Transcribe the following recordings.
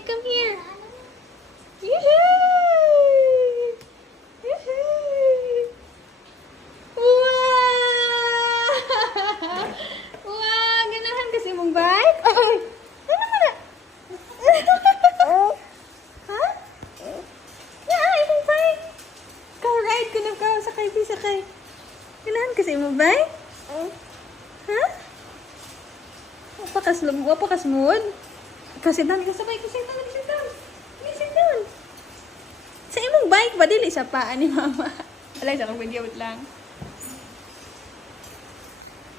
Hey, come here. Yoo-hoo! Yoo-hoo! Wow! Wow! Ganahan kasi mong bike? Ay! Ano na? Ha? Yeah, imong bike. Ikaw ride ko na ka. Sakay, sakay. Ganahan kasi mong bike? Ha? Wapakas mood? Kasi dami ka sabay. Kasi dami. Sit down. Sa imong bike ba? Dili sa paa ni mama. Alay, sa kong video lang.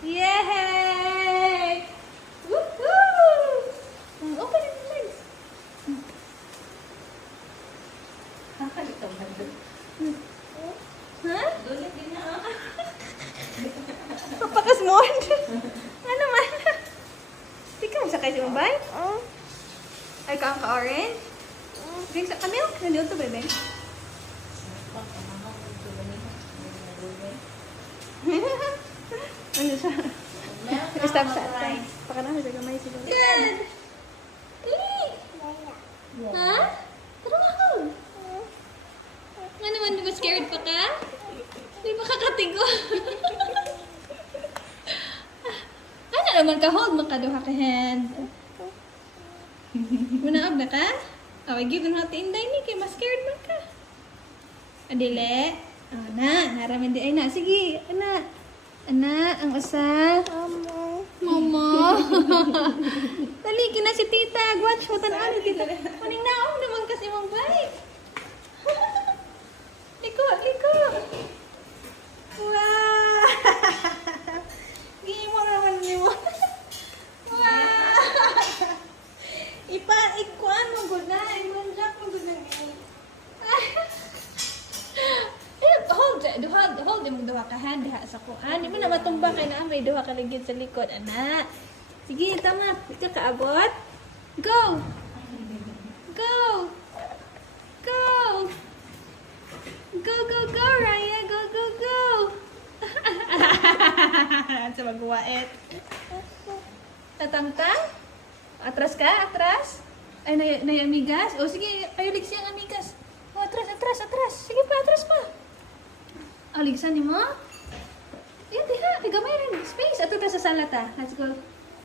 Yay! Woohoo! Open your legs. Kakalito ba doon? Ha? Doon din na ako. Papakas mood? Ano man? Di ka masakay sa imong bike? Ay, ka-orange? Drink sa kamil? Nandito to, bebe? Ano siya? Stop sa atin. Pakanahan sa gamay siguro. Good! Dali! Ha? Tara ako! Nga naman, di ba scared pa ka? Di ba kakatigo? Ano naman ka? Hold mo ka duha ka hand. Munaab na ka? Okay, give them natin inday ni kay mas scared man ka. Adile. Na, naraman di ay na. Sige, ana. Ana, ang usa. Mama. Dali, kina si tita. Watch mo, tanaw ni tita. Maning naong naman kasi mong bike. Liko. Wow. Gimo naman mo. Wow. Ikuan mo gud na. Imanjak mo gud na. Hold mo duha ka hand diha sa kuan. Di mo na matumba kay na may duha ka ligid sa likod, ana. Sige, tama. Ika kaabot. Go. Go. Go. Go, Raya. Go. Sa magwait. Tatangtang? Atras ka? Atras? Ay, nay amigas? O, sige, ayulig siyang amigas. O, atras. Sige pa, atras pa. Aligsan ni mo? Yan, diha. Tigamay rin. Space. Ato ta sa salata. Let's go.